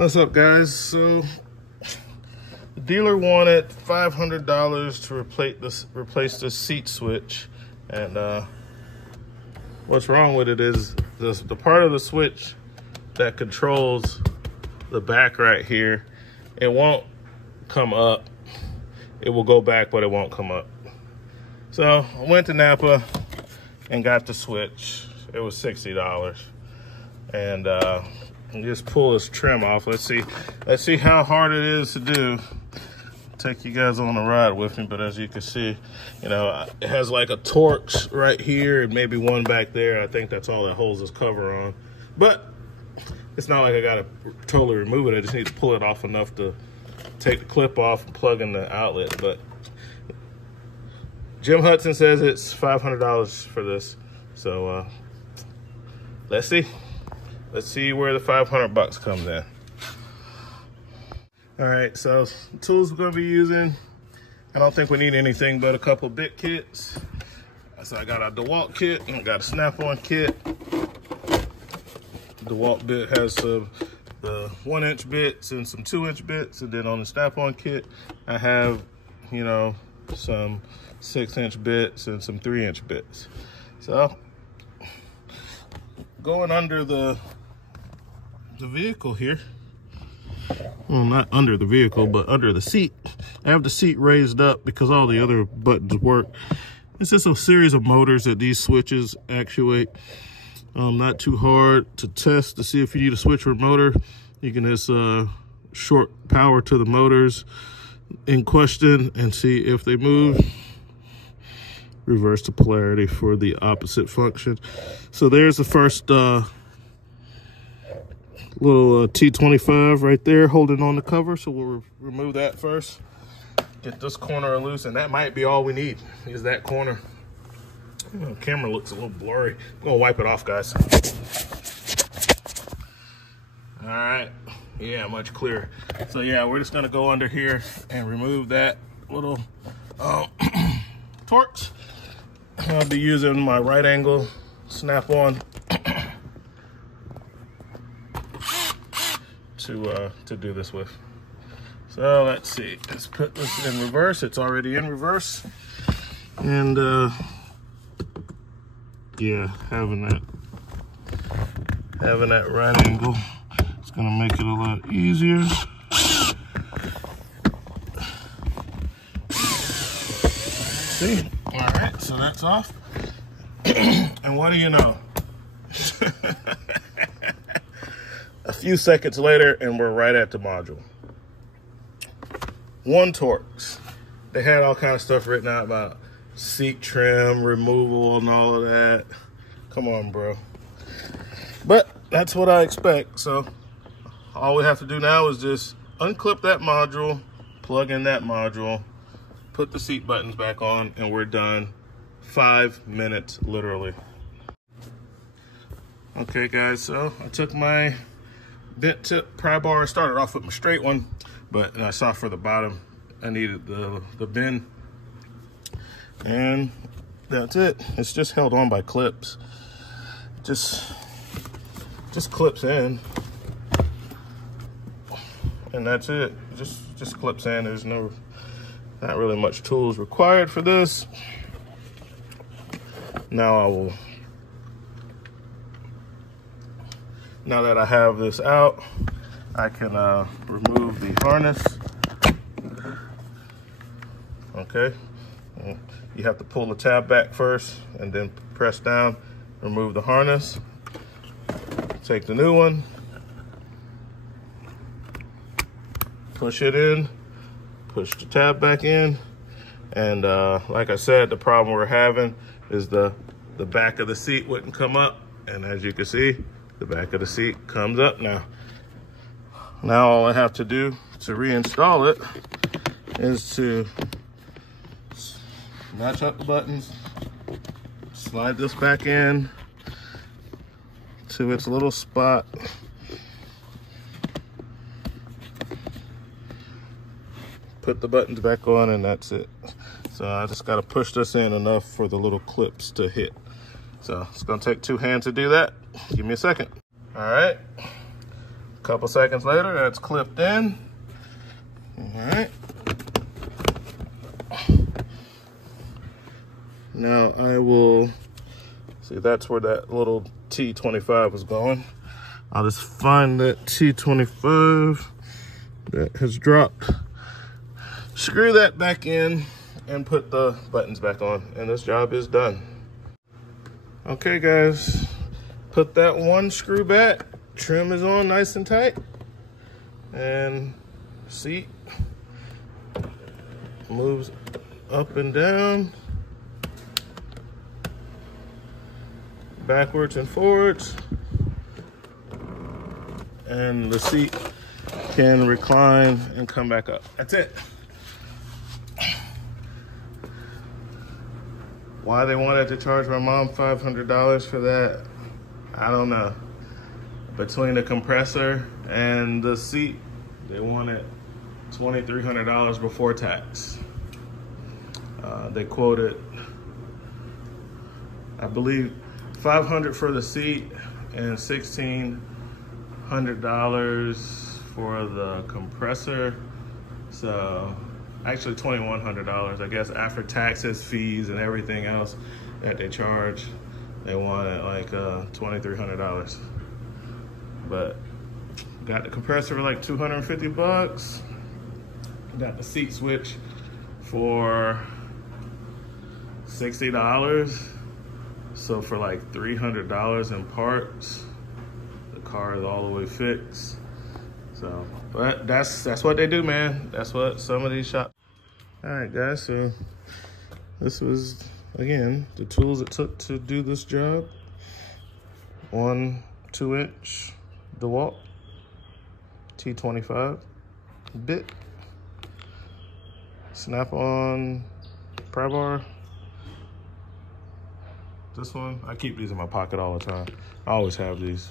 What's up, guys? So the dealer wanted $500 to replace this seat switch, and what's wrong with it is the part of the switch that controls the back right here, it won't come up. It will go back, but it won't come up. So I went to Napa and got the switch. It was $60, and just pull this trim off. Let's see how hard it is to do. Take you guys on a ride with me, but as you can see, you know, it has like a Torx right here and maybe one back there. I think that's all that holds this cover on, but it's not like I gotta totally remove it. I just need to pull it off enough to take the clip off and plug in the outlet. But Jim Hudson says it's $500 for this, so let's see where the 500 bucks comes in. All right, so the tools we're gonna be using, I don't think we need anything but a couple bit kits. So I got a DeWalt kit and I got a Snap-on kit. The DeWalt bit has the 1-inch bits and some 2-inch bits, and then on the Snap-on kit, I have, you know, some 6-inch bits and some 3-inch bits. So going under the vehicle here, well, not under the vehicle, but under the seat. I have the seat raised up because all the other buttons work. It's just a series of motors that these switches actuate. Not too hard to test to see if you need to switch your motor. You can just short power to the motors in question and see if they move. Reverse the polarity for the opposite function. So there's the first little T25 right there holding on the cover. So we'll remove that first. Get this corner loose, and that might be all we need is that corner. The camera looks a little blurry. I'm gonna wipe it off, guys. All right, yeah, much clearer. So yeah, we're just gonna go under here and remove that little Torx. I'll be using my right angle Snap-on to do this with. So let's see, let's put this in reverse. It's already in reverse, and yeah, having that right angle, it's gonna make it a lot easier. See, all right, so that's off. And what do you know? A few seconds later, and we're right at the module. 1 Torx. They had all kind of stuff written out about seat trim removal and all of that. Come on, bro. But that's what I expect. So all we have to do now is just unclip that module, plug in that module, put the seat buttons back on, and we're done. 5 minutes, literally. Okay, guys, so I took my bent tip pry bar. I started off with my straight one, but I saw for the bottom I needed the bend, and that's it. It's just held on by clips. Just clips in, and that's it. Just clips in. There's not really much tools required for this. Now now that I have this out, I can remove the harness. Okay, you have to pull the tab back first and then press down, remove the harness. Take the new one, push it in, push the tab back in, and like I said, the problem we're having is the back of the seat wouldn't come up, and as you can see, the back of the seat comes up now. Now all I have to do to reinstall it is to match up the buttons, slide this back in to its little spot, put the buttons back on, and that's it. So I just got to push this in enough for the little clips to hit. So it's going to take 2 hands to do that. Give me a second. All right, A couple seconds later, that's clipped in. All right. Now I will, see, that's where that little T25 was going. I'll just find that T25 that has dropped, screw that back in, and put the buttons back on, and this job is done. Okay guys, put that one screw back, trim is on nice and tight, and seat moves up and down, backwards and forwards, and the seat can recline and come back up. That's it. Why they wanted to charge my mom $500 for that, I don't know. Between the compressor and the seat, they wanted $2,300 before tax. They quoted, I believe, $500 for the seat and $1,600 for the compressor. So actually $2,100, I guess, after taxes, fees, and everything else that they charge. They wanted like $2,300. But got the compressor for like 250 bucks. Got the seat switch for $60. So for like $300 in parts, the car is all the way fixed. So, but that's what they do, man. That's what some of these shops. All right, guys. So this was, again, the tools it took to do this job. One 2-inch DeWalt T25 bit, snap-on pry bar. This one, I keep these in my pocket all the time. I always have these.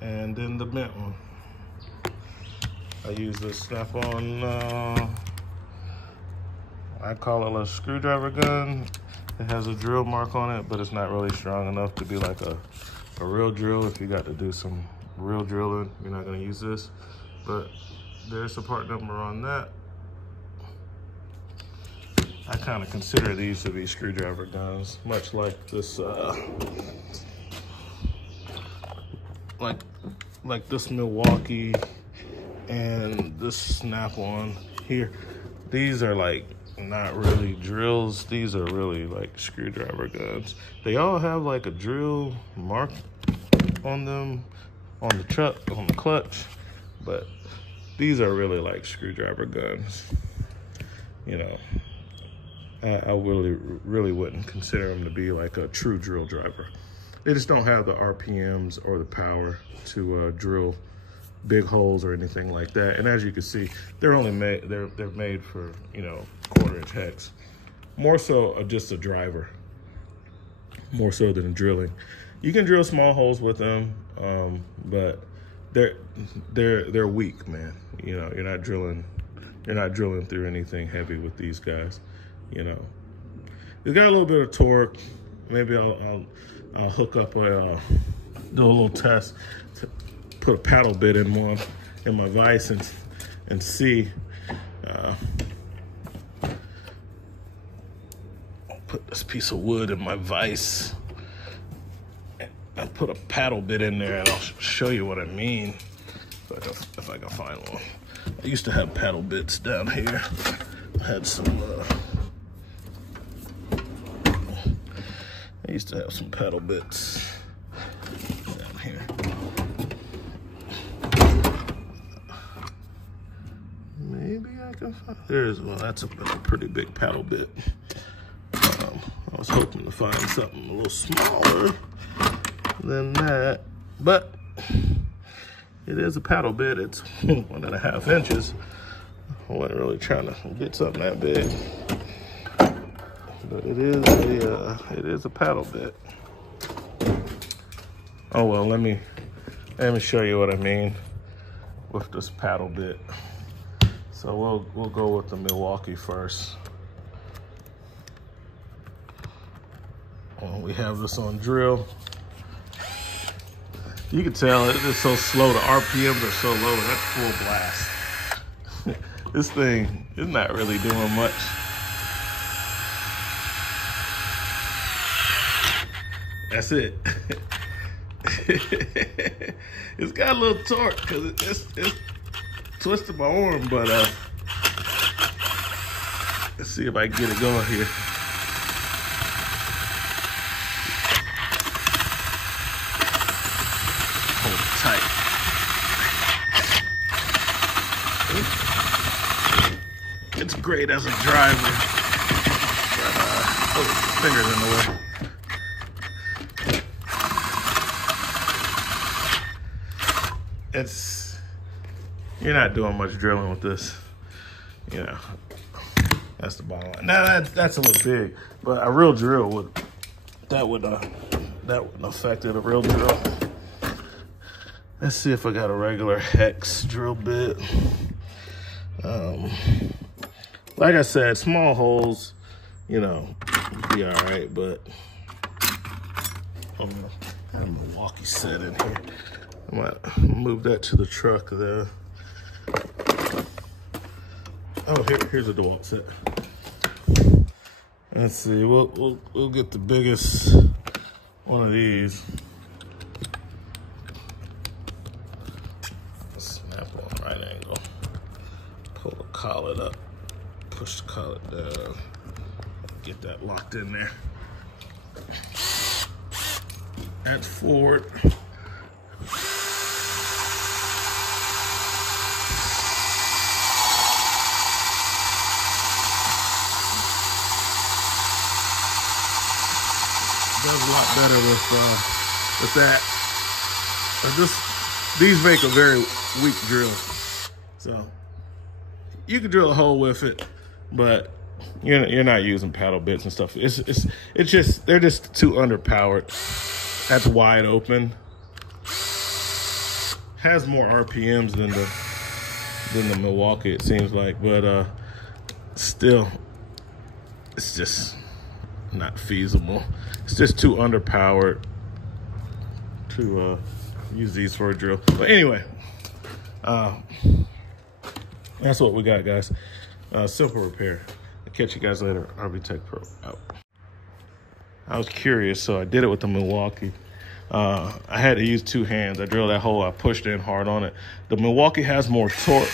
And then the bent one. I use this snap-on, I call it a screwdriver gun. It has a drill mark on it, but it's not really strong enough to be like a real drill. If you got to do some real drilling, you're not gonna use this. But there's a part number on that. I kind of consider these to be screwdriver guns, much like this, like this Milwaukee and this Snap-on here. These are like not really drills. These are really like screwdriver guns. They all have like a drill mark on them, on the truck, on the clutch, but these are really like screwdriver guns. You know, I really wouldn't consider them to be like a true drill driver. They just don't have the RPMs or the power to drill big holes or anything like that. And as you can see, they're only made, they're made for, you know, 1/4-inch hex. More so just a driver, more so than drilling. You can drill small holes with them, but they're weak, man. You know, you're not drilling through anything heavy with these guys. You know, it's got a little bit of torque. Maybe I'll hook up do a little test to put a paddle bit in my vise and see. Put this piece of wood in my vise and put a paddle bit in there, and I'll show you what I mean if I can find one. I used to have paddle bits down here. I had some. I used to have some paddle bits down here. Maybe I can find, there's one. That's a pretty big paddle bit. I was hoping to find something a little smaller than that, but it is a paddle bit. It's 1.5 inches. I wasn't really trying to get something that big. But it is a paddle bit. Oh well, let me show you what I mean with this paddle bit. So we'll go with the Milwaukee first. We have this on drill. You can tell it's so slow. The RPMs are so low. That's full blast. This thing is not really doing much. That's it. It's got a little torque because it's twisted my arm, but let's see if I can get it going here. Hold it tight. It's great as a driver, but oh, fingers in the way. You're not doing much drilling with this, you know. That's the bottom line. Now that's a little big, but a real drill wouldn't affect it. A real drill. Let's see if I got a regular hex drill bit. Like I said, small holes, you know, be all right, but I'm gonna have a Milwaukee set in here. I might move that to the truck there. Oh, here's a DeWalt set. Let's see, we'll get the biggest one of these. Snap on right angle. Pull the collet up. Push the collet down. Get that locked in there. That's forward. Does a lot better with that. These make a very weak drill, so you can drill a hole with it, but you're not using paddle bits and stuff. It's just they're just too underpowered. That's wide open. Has more RPMs than the Milwaukee, it seems like, but still, it's just not feasible. It's just too underpowered to use these for a drill. But anyway, that's what we got, guys. Simple repair. I'll catch you guys later. RV Tech Pro out. I was curious, so I did it with the Milwaukee. I had to use two hands. I drilled that hole. I pushed in hard on it. The Milwaukee has more torque.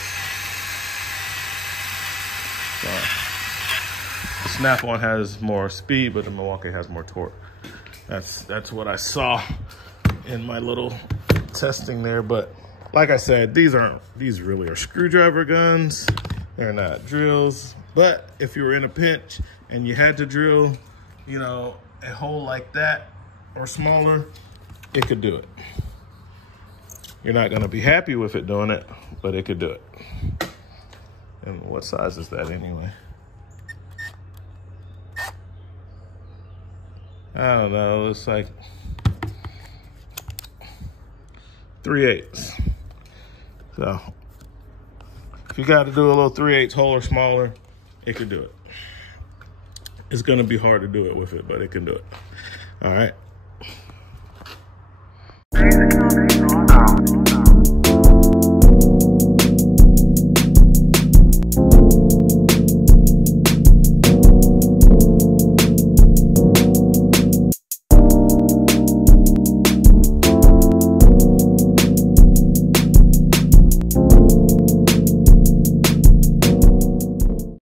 The Snap-on has more speed, but the Milwaukee has more torque. That's what I saw in my little testing there. But like I said, these really are screwdriver guns. They're not drills. But if you were in a pinch and you had to drill, you know, a hole like that or smaller, it could do it. You're not gonna be happy with it doing it, but it could do it. And what size is that anyway? I don't know, it's like 3/8. So if you got to do a little 3/8 hole or smaller, it could do it. It's gonna be hard to do it with it, but it can do it. All right.